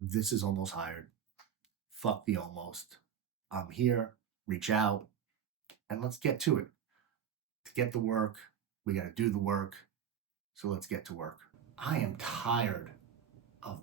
This is almost hired. Fuck the almost. I'm here. Reach out and let's get to it. To get the work, we got to do the work. So let's get to work. I am tired of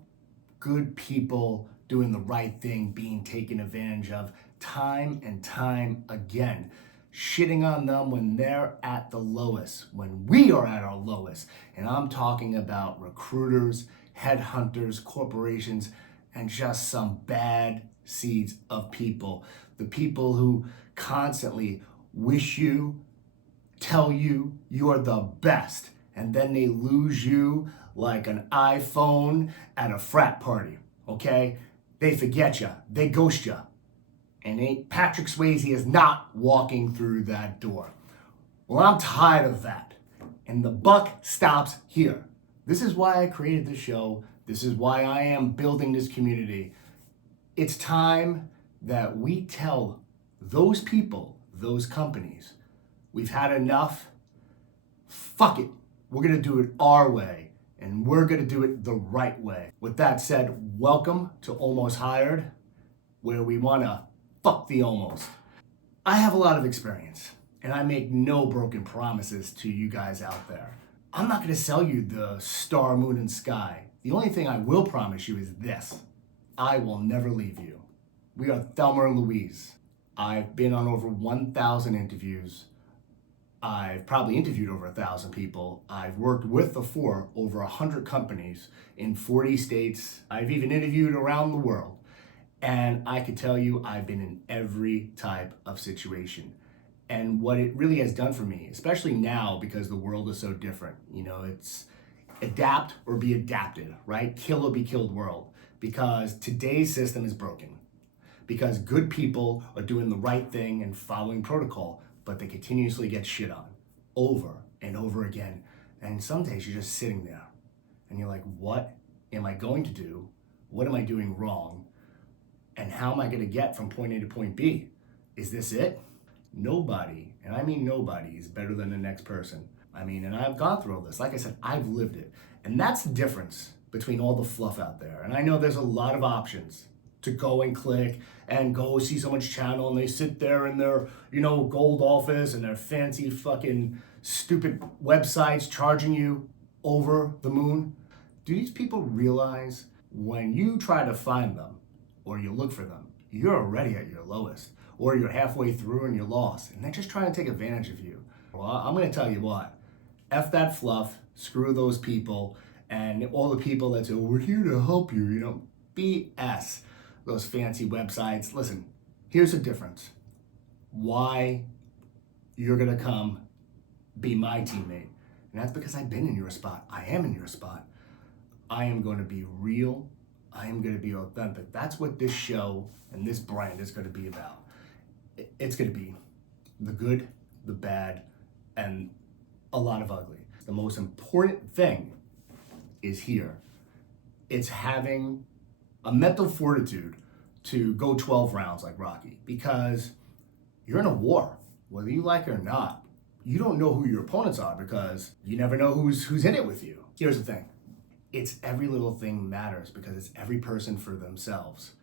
good people doing the right thing being taken advantage of time and time again. Shitting on them when they're at the lowest, when we are at our lowest. And I'm talking about recruiters, headhunters, corporations, and just some bad seeds of people. The people who constantly wish you, tell you you're the best, and then they lose you like an iPhone at a frat party, okay? They forget you, they ghost you, and Patrick Swayze is not walking through that door. Well, I'm tired of that, and the buck stops here. This is why I created this show. This is why I am building this community. It's time that we tell those people, those companies, we've had enough. Fuck it. We're going to do it our way, and we're going to do it the right way. With that said, welcome to Almost Hired, where we want to fuck the almost. I have a lot of experience, and I make no broken promises to you guys out there. I'm not going to sell you the star, moon, and sky. The only thing I will promise you is this: I will never leave you. We are Thelma and Louise. I've been on over 1,000 interviews. I've probably interviewed over 1,000 people. I've worked with or for over 100 companies in 40 states. I've even interviewed around the world. And I could tell you I've been in every type of situation. And what it really has done for me, especially now because the world is so different, it's adapt or be adapted, right? Kill or be killed world. Because today's system is broken. Because good people are doing the right thing and following protocol, but they continuously get shit on over and over again. And some days you're just sitting there and you're like, what am I going to do? What am I doing wrong? And how am I going to get from point A to point B? Is this it? Nobody, and I mean nobody, is better than the next person. And I've gone through all this. Like I said, I've lived it. And that's the difference between all the fluff out there. And I know there's a lot of options to go and click and go see someone's channel, and they sit there in their, gold office and their fancy fucking stupid websites charging you over the moon. Do these people realize when you try to find them or you look for them, you're already at your lowest, or you're halfway through and you're lost, and they're just trying to take advantage of you? Well, I'm going to tell you what. F that fluff, screw those people, and all the people that say, oh, we're here to help you, BS. Those fancy websites. Listen, here's the difference. Why you're going to come be my teammate. And that's because I've been in your spot. I am in your spot. I am going to be real. I am going to be authentic. That's what this show and this brand is going to be about. It's going to be the good, the bad, and a lot of ugly. The most important thing is here. It's having a mental fortitude to go 12 rounds like Rocky, because you're in a war, whether you like it or not. You don't know who your opponents are because you never know who's in it with you. Here's the thing. It's every little thing matters because it's every person for themselves.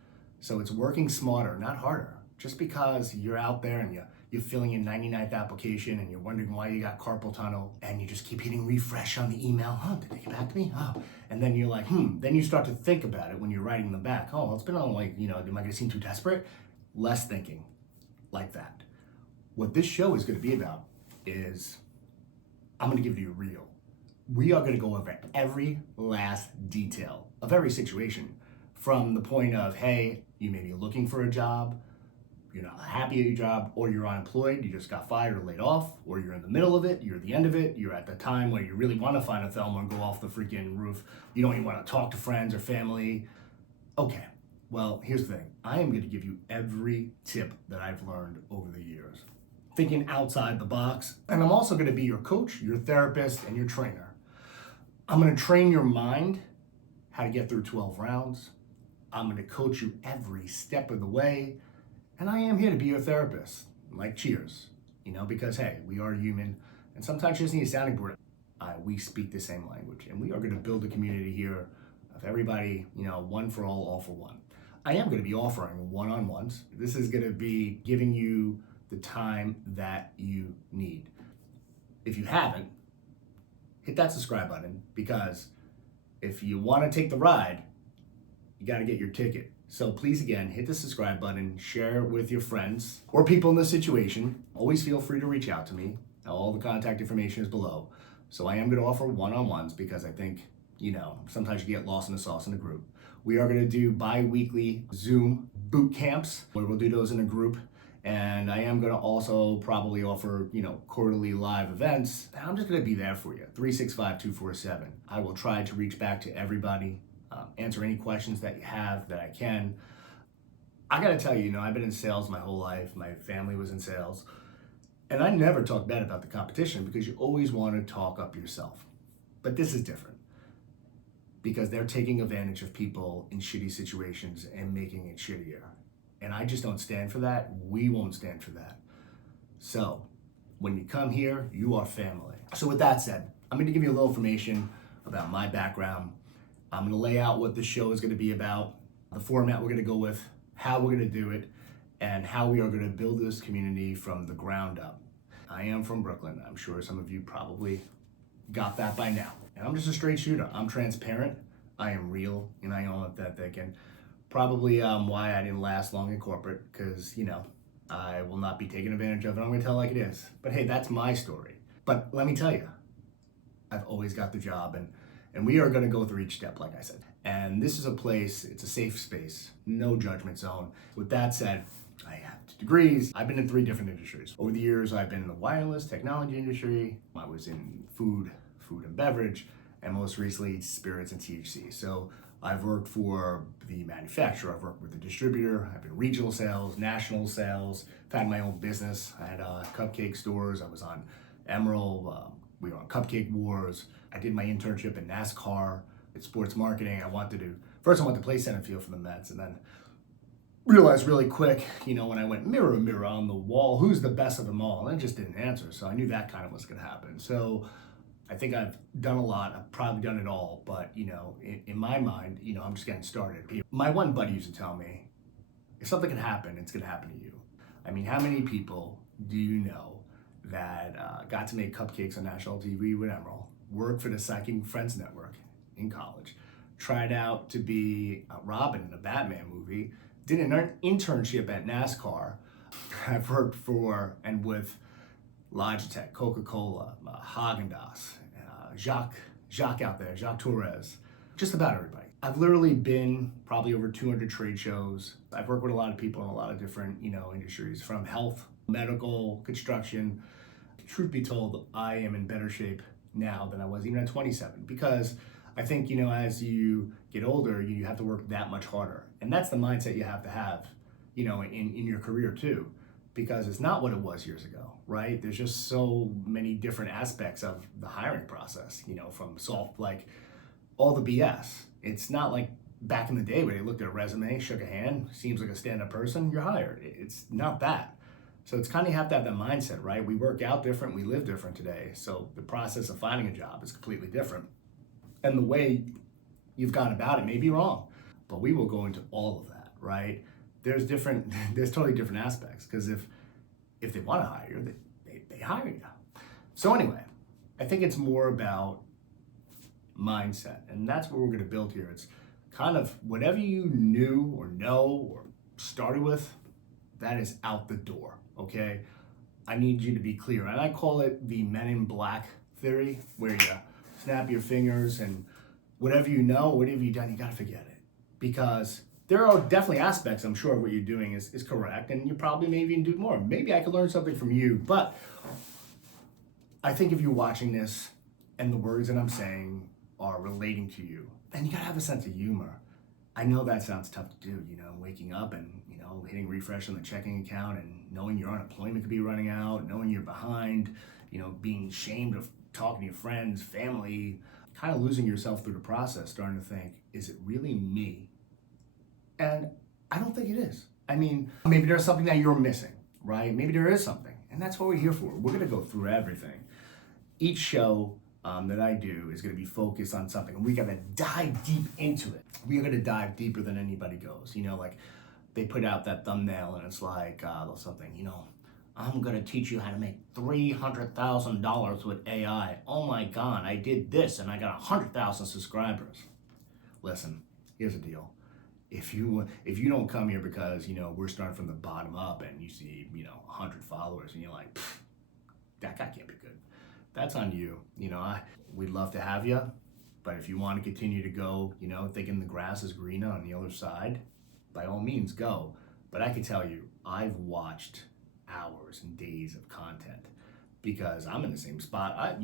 So it's working smarter, not harder. Just because you're out there and you're filling your 99th application and you're wondering why you got carpal tunnel and you just keep hitting refresh on the email. Did they get back to me? And then you're like, Then you start to think about it when you're writing them back. Well, it's been on am I going to seem too desperate? Less thinking like that. What this show is going to be about is I'm going to give you real. We are going to go over every last detail of every situation, from the point of, hey, you may be looking for a job, you're not happy at your job, or you're unemployed, you just got fired or laid off, or you're in the middle of it, you're at the end of it, you're at the time where you really want to find a Thelma and go off the freaking roof, you don't even want to talk to friends or family. Okay, well, here's the thing. I am going to give you every tip that I've learned over the years, thinking outside the box, and I'm also going to be your coach, your therapist, and your trainer. I'm going to train your mind how to get through 12 rounds. I'm going to coach you every step of the way. And I am here to be your therapist, like cheers, because hey, we are human. And sometimes you just need a sounding board. We speak the same language. And we are going to build a community here of Everybody, one for all for one. I am going to be offering one-on-ones. This is going to be giving you the time that you need. If you haven't, hit that subscribe button, because if you want to take the ride, you got to get your ticket. So please, again, hit the subscribe button, share it with your friends or people in this situation. Always feel free to reach out to me. All the contact information is below. So I am going to offer one-on-ones because I think, sometimes you get lost in the sauce in a group. We are going to do bi-weekly Zoom boot camps where we'll do those in a group. And I am going to also probably offer, quarterly live events. I'm just going to be there for you, 365-247. I will try to reach back to everybody, answer any questions that you have that I can. I got to tell you, I've been in sales my whole life. My family was in sales. And I never talk bad about the competition because you always want to talk up yourself. But this is different because they're taking advantage of people in shitty situations and making it shittier. And I just don't stand for that. We won't stand for that. So when you come here, you are family. So with that said, I'm going to give you a little information about my background. I'm going to lay out what the show is going to be about, the format we're going to go with, how we're going to do it, and how we are going to build this community from the ground up. I am from Brooklyn. I'm sure some of you probably got that by now. And I'm just a straight shooter. I'm transparent. I am real, and I own that thinking. Probably why I didn't last long in corporate, because, I will not be taken advantage of, and I'm going to tell it like it is. But hey, that's my story. But let me tell you, I've always got the job, and we are going to go through each step, like I said. And this is a place, it's a safe space, no judgment zone. With that said, I have 2 degrees. I've been in 3 different industries. Over the years, I've been in the wireless technology industry. I was in food and beverage, and most recently, spirits and THC. So I've worked for the manufacturer, I've worked with the distributor, I've been regional sales, national sales, I've had my own business. I had cupcake stores, I was on Emerald, we were on Cupcake Wars. I did my internship in NASCAR, in sports marketing. First I went to play center field for the Mets, and then realized really quick, when I went mirror, mirror on the wall, who's the best of them all? And it just didn't answer, so I knew that kind of was gonna happen. So I think I've done a lot. I've probably done it all, but in my mind, I'm just getting started. My one buddy used to tell me, if something can happen, it's gonna happen to you. I mean, how many people do you know that got to make cupcakes on national TV with Emerald, worked for the Psychic Friends Network in college, tried out to be Robin in a Batman movie, did an internship at NASCAR. I've worked for and with Logitech, Coca-Cola, Haagen-Dazs, Jacques out there, Jacques Torres, just about everybody. I've literally been probably over 200 trade shows. I've worked with a lot of people in a lot of different, industries, from health, medical, construction. Truth be told, I am in better shape now than I was even at 27, because I think, as you get older, you have to work that much harder. And that's the mindset you have to have, in your career too. Because it's not what it was years ago, right? There's just so many different aspects of the hiring process, from like all the BS. It's not like back in the day where they looked at a resume, shook a hand, seems like a stand-up person, you're hired. It's not that. So it's kind of, you have to have that mindset, right? We work out different, we live different today. So the process of finding a job is completely different. And the way you've gone about it may be wrong, but we will go into all of that, right? There's totally different aspects, because if they want to hire you, they hire you. So anyway, I think it's more about mindset, and that's what we're going to build here. It's kind of whatever you knew or know or started with, that is out the door, okay? I need you to be clear, and I call it the Men in Black theory, where you snap your fingers and whatever you know, whatever you've done, you got to forget it, because there are definitely aspects, I'm sure, of what you're doing is correct, and you probably maybe even do more. Maybe I could learn something from you, but I think if you're watching this and the words that I'm saying are relating to you, then you gotta have a sense of humor. I know that sounds tough to do, waking up and, hitting refresh on the checking account and knowing your unemployment could be running out, knowing you're behind, being ashamed of talking to your friends, family, kind of losing yourself through the process, starting to think, is it really me? And I don't think it is. I mean, maybe there's something that you're missing, right? Maybe there is something, and that's what we're here for. We're gonna go through everything. Each show that I do is going to be focused on something. And we got to dive deep into it. We are going to dive deeper than anybody goes. You know, like they put out that thumbnail and it's like something, you know, I'm going to teach you how to make $300,000 with AI. Oh my God, I did this and I got 100,000 subscribers. Listen, here's the deal. If you don't come here because, you know, we're starting from the bottom up and you see, you know, 100 followers and you're like, that guy can't be good. That's on you. You know, we'd love to have you, but if you want to continue to go, you know, thinking the grass is greener on the other side, by all means go. But I can tell you, I've watched hours and days of content because I'm in the same spot. I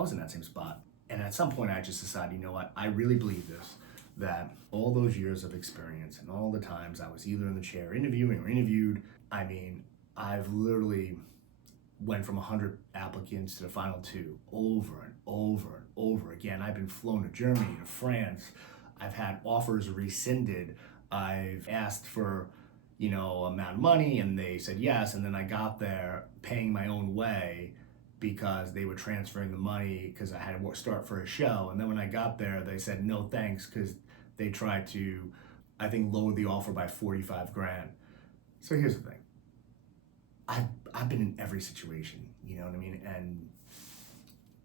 was in that same spot. And at some point I just decided, you know what, I really believe this, that all those years of experience and all the times I was either in the chair interviewing or interviewed, I mean, I've literally went from 100 applicants to the final 2 over and over and over again. I've been flown to Germany, to France. I've had offers rescinded. I've asked for, you know, amount of money and they said yes. And then I got there paying my own way because they were transferring the money because I had to start for a show. And then when I got there, they said no thanks because they tried to, I think, lower the offer by 45 grand. So here's the thing. I've been in every situation, you know what I mean? And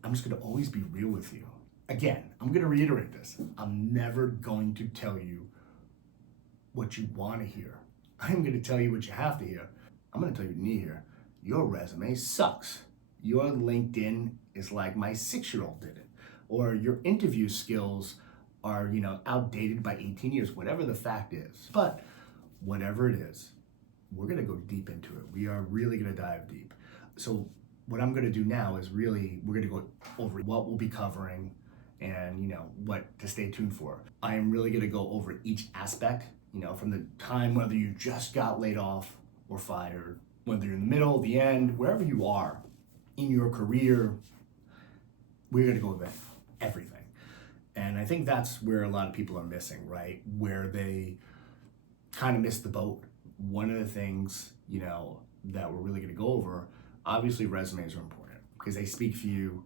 I'm just gonna always be real with you. Again, I'm gonna reiterate this. I'm never going to tell you what you wanna hear. I'm gonna tell you what you have to hear. I'm gonna tell you what you need to hear. Your resume sucks. Your LinkedIn is like my 6-year-old did it. Or your interview skills are, you know, outdated by 18 years, whatever the fact is. But whatever it is, we're gonna go deep into it. We are really gonna dive deep. So what I'm gonna do now is we're gonna go over what we'll be covering and, you know, what to stay tuned for. I am really gonna go over each aspect, you know, from the time whether you just got laid off or fired, whether you're in the middle, the end, wherever you are in your career, we're gonna go over everything. And I think that's where a lot of people are missing, right? Where they kind of miss the boat. One of the things, you know, that we're really gonna go over, obviously resumes are important because they speak for you,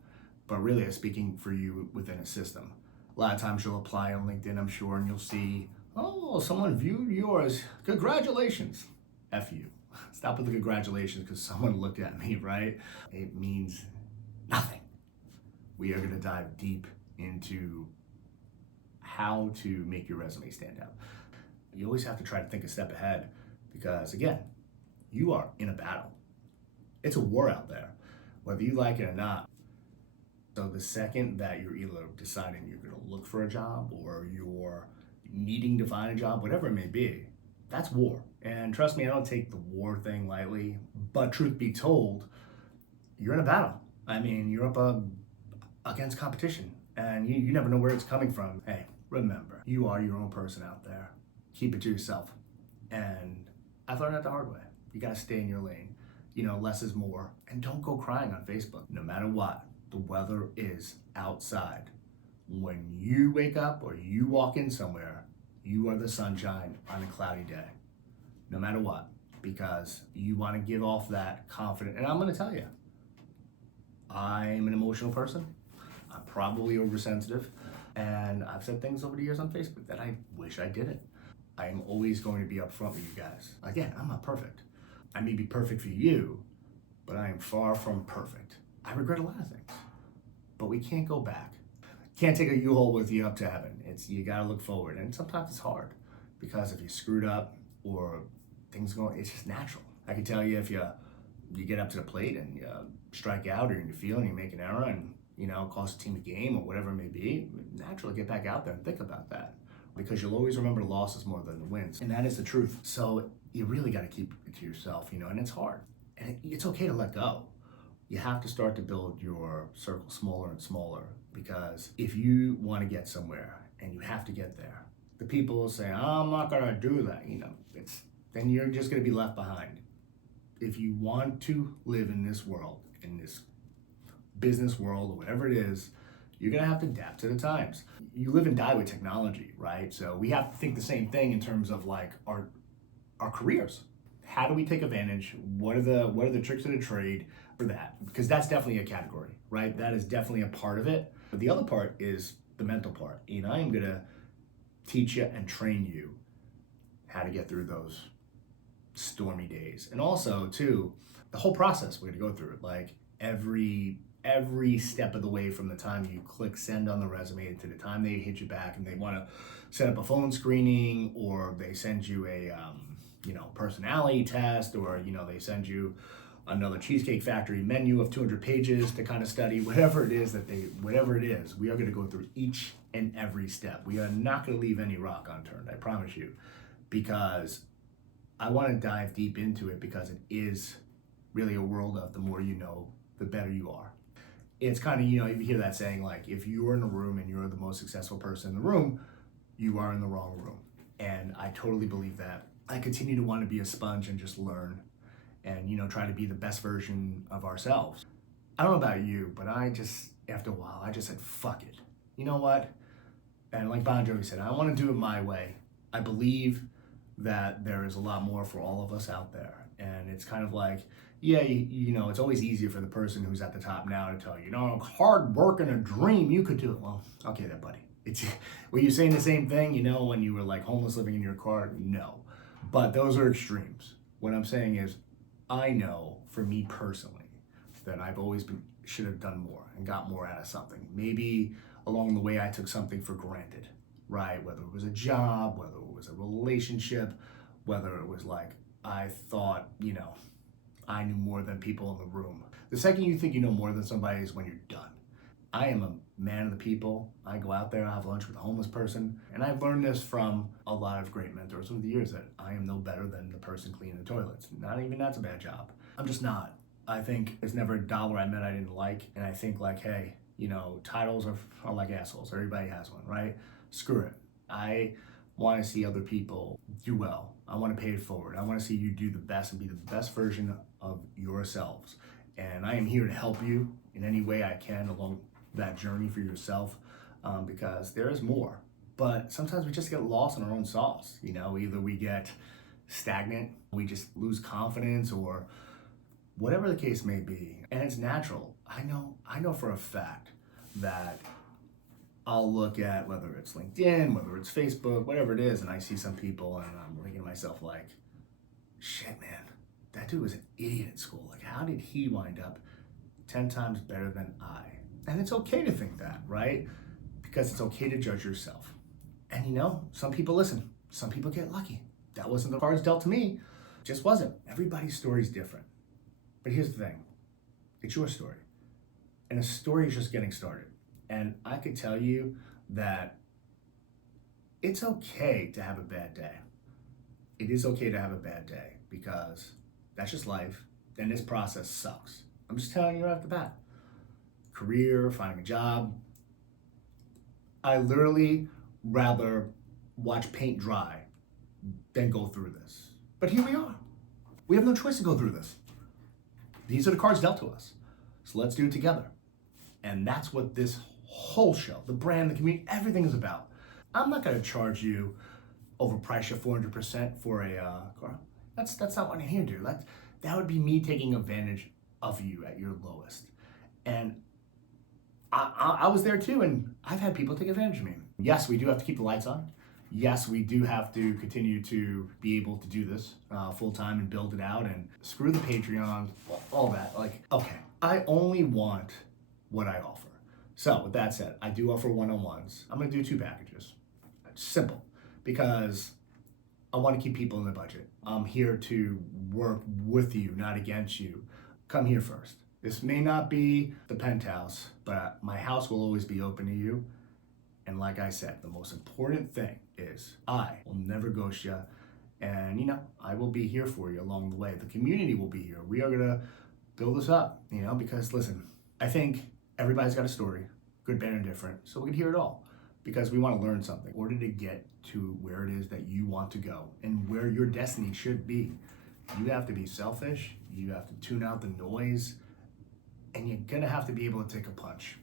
but really they're speaking for you within a system. A lot of times you'll apply on LinkedIn, I'm sure, and you'll see, oh, someone viewed yours, congratulations. F you. Stop with the congratulations because someone looked at me, right? It means nothing. We are gonna dive deep into how to make your resume stand out. You always have to try to think a step ahead because, again, you are in a battle. It's a war out there, whether you like it or not. So the second that you're either deciding you're gonna look for a job or you're needing to find a job, whatever it may be, that's war. And trust me, I don't take the war thing lightly, but truth be told, you're in a battle. I mean, you're up against competition and you never know where it's coming from. Hey, remember, you are your own person out there. Keep it to yourself. And I've learned that the hard way. You gotta stay in your lane. You know, less is more. And don't go crying on Facebook. No matter what the weather is outside, when you wake up or you walk in somewhere, you are the sunshine on a cloudy day. No matter what, because you wanna give off that confidence. And I'm gonna tell you, I'm an emotional person. I'm probably oversensitive. And I've said things over the years on Facebook that I wish I didn't. I am always going to be upfront with you guys. Again, I'm not perfect. I may be perfect for you, but I am far from perfect. I regret a lot of things, but we can't go back. Can't take a U-Haul with you up to heaven. You gotta look forward, and sometimes it's hard because if you screwed up or things go, it's just natural. I can tell you if you get up to the plate and you strike out or you feel and you make an error and, you know, cost a team a game or whatever it may be, naturally get back out there and think about that. Because you'll always remember the losses more than the wins. And that is the truth. So you really got to keep it to yourself, you know, and it's hard. And it's okay to let go. You have to start to build your circle smaller and smaller because if you want to get somewhere and you have to get there, the people will say, oh, I'm not going to do that, you know, then you're just going to be left behind. If you want to live in this world, in this business world or whatever it is, you're gonna have to adapt to the times. You live and die with technology, right? So we have to think the same thing in terms of like our careers. How do we take advantage? What are the tricks of the trade for that? Because that's definitely a category, right? That is definitely a part of it. But the other part is the mental part. I am gonna teach you and train you how to get through those stormy days. And also too, the whole process we're gonna go through it. Like every step of the way, from the time you click send on the resume to the time they hit you back and they want to set up a phone screening, or they send you a personality test, or they send you another Cheesecake Factory menu of 200 pages to kind of study, whatever it is, we are going to go through each and every step. We are not going to leave any rock unturned, I promise you, because I want to dive deep into it, because it is really a world of the more you know, the better you are. It's kind of, you hear that saying, like, if you're in a room and you're the most successful person in the room, you are in the wrong room. And I totally believe that. I continue to want to be a sponge and just learn and, try to be the best version of ourselves. I don't know about you, but after a while, I just said, fuck it. You know what? And like Bon Jovi said, I want to do it my way. I believe that there is a lot more for all of us out there. And it's kind of like, yeah, it's always easier for the person who's at the top now to tell you, hard work and a dream, you could do it. Well, okay then, buddy. Were you saying the same thing, when you were like homeless living in your car? No. But those are extremes. What I'm saying is, I know for me personally that I've always should have done more and got more out of something. Maybe along the way I took something for granted, right? Whether it was a job, whether it was a relationship, whether it was like I thought, I knew more than people in the room. The second you think you know more than somebody is when you're done. I am a man of the people. I go out there, I have lunch with a homeless person, and I've learned this from a lot of great mentors over the years, that I am no better than the person cleaning the toilets. Not even that's a bad job. I'm just not. I think there's never a dollar I met I didn't like, and I think like, hey, titles are like assholes. Everybody has one, right? Screw it. I want to see other people do well. I want to pay it forward. I want to see you do the best and be the best version of yourselves. And I am here to help you in any way I can along that journey for yourself, because there is more. But sometimes we just get lost in our own sauce. Either we get stagnant, we just lose confidence, or whatever the case may be. And it's natural. I know for a fact that I'll look at whether it's LinkedIn, whether it's Facebook, whatever it is, and I see some people and I'm thinking to myself like, shit, man, that dude was an idiot at school. Like, how did he wind up 10 times better than I? And it's okay to think that, right? Because it's okay to judge yourself. And some people listen. Some people get lucky. That wasn't the cards dealt to me. It just wasn't. Everybody's story is different. But here's the thing. It's your story. And a story is just getting started. And I could tell you that it's okay to have a bad day. It is okay to have a bad day, because that's just life. And this process sucks. I'm just telling you right off the bat. Career, finding a job. I literally rather watch paint dry than go through this. But here we are. We have no choice to go through this. These are the cards dealt to us. So let's do it together. And that's what this whole show, the brand, the community, everything is about. I'm not going to charge you, overprice you 400% for a car. That's not what I'm here to do. That would be me taking advantage of you at your lowest. And I was there too, and I've had people take advantage of me. Yes, we do have to keep the lights on. Yes, we do have to continue to be able to do this full time and build it out, and screw the Patreon, all that. Like, okay, I only want what I offer. So with that said, I do offer one-on-ones. I'm gonna do 2 packages. It's simple, because I want to keep people in the budget. I'm here to work with you, not against you. Come here first. This may not be the penthouse, but my house will always be open to you. And like I said, the most important thing is I will never ghost you. And, I will be here for you along the way. The community will be here. We are going to build this up, because listen, I think everybody's got a story, good, bad, and different. So we can hear it all, because we want to learn something in order to get to where it is that you want to go and where your destiny should be. You have to be selfish. You have to tune out the noise. And you're going to have to be able to take a punch.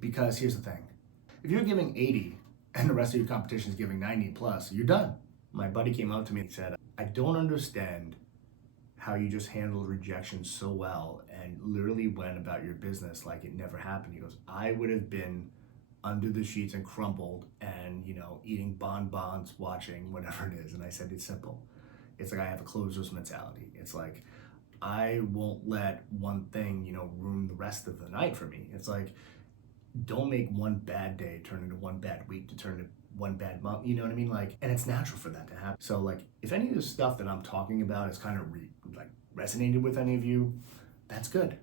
Because here's the thing. If you're giving 80 and the rest of your competition is giving 90 plus, you're done. My buddy came up to me and said, I don't understand how you just handled rejection so well and literally went about your business like it never happened. He goes, I would have been under the sheets and crumpled and, you know, eating bonbons, watching whatever it is. And I said, it's simple. It's like I have a closer's mentality. It's like I won't let one thing, you know, ruin the rest of the night for me. It's like, don't make one bad day turn into one bad week to turn to one bad month. You know what I mean? Like, and it's natural for that to happen. So, like, if any of the stuff that I'm talking about is kind of like resonated with any of you, that's good.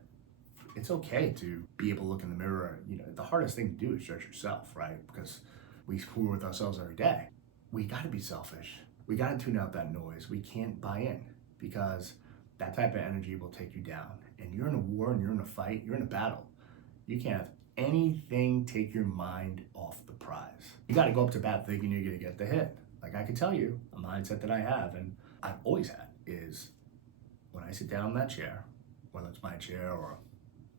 It's okay to be able to look in the mirror. You know, the hardest thing to do is judge yourself, right? Because we screw with ourselves every day. We got to be selfish. We got to tune out that noise. We can't buy in because that type of energy will take you down. And you're in a war and you're in a fight, you're in a battle. You can't have anything take your mind off the prize. You got to go up to bat thinking you're going to get the hit. Like I can tell you, a mindset that I have and I've always had is when I sit down in that chair, whether it's my chair or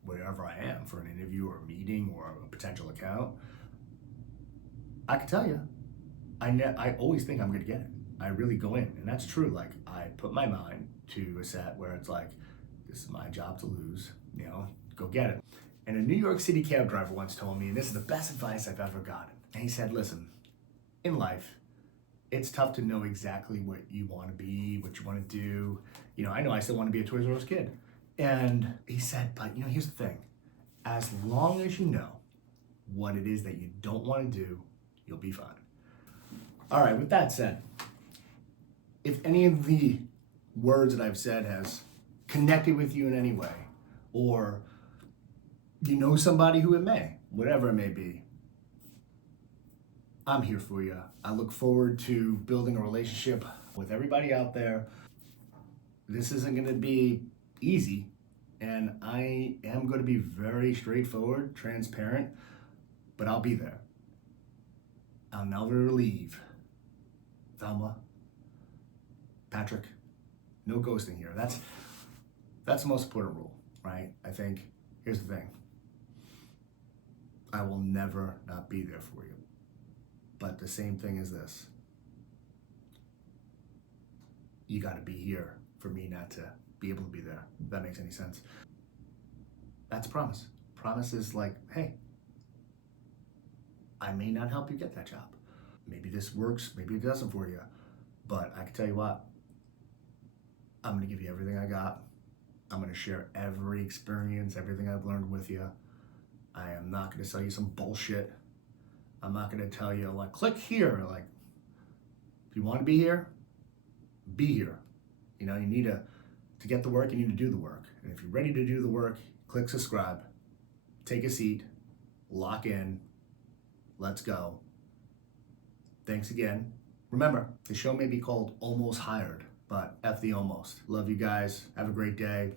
wherever I am for an interview or a meeting or a potential account, I can tell you, I always think I'm going to get it. I really go in, and that's true. Like I put my mind to a set where it's like, this is my job to lose. You know, go get it. And a New York City cab driver once told me, and this is the best advice I've ever gotten. And he said, listen, in life, it's tough to know exactly what you want to be, what you want to do. You know I still want to be a Toys R Us kid. And he said, but you know, here's the thing. As long as you know what it is that you don't want to do, you'll be fine. All right, with that said, if any of the words that I've said has connected with you in any way, or you know somebody who it may, whatever it may be, I'm here for you. I look forward to building a relationship with everybody out there. This isn't going to be easy, and I am going to be very straightforward, transparent, but I'll be there. I'll never leave. Thelma, Patrick, no ghosting here. That's the most important rule, right? I think, here's the thing. I will never not be there for you. But the same thing is this. You got to be here for me not to be able to be there. If that makes any sense. That's a promise. Promise is like, hey, I may not help you get that job. Maybe this works, maybe it doesn't for you. But I can tell you what, I'm going to give you everything I got. I'm going to share every experience, everything I've learned with you. I am not going to sell you some bullshit. I'm not going to tell you, like, click here. Like, if you want to be here, be here. You know, you need to get the work, you need to do the work. And if you're ready to do the work, click subscribe, take a seat, lock in, let's go. Thanks again. Remember, the show may be called Almost Hired, but F the almost. Love you guys. Have a great day.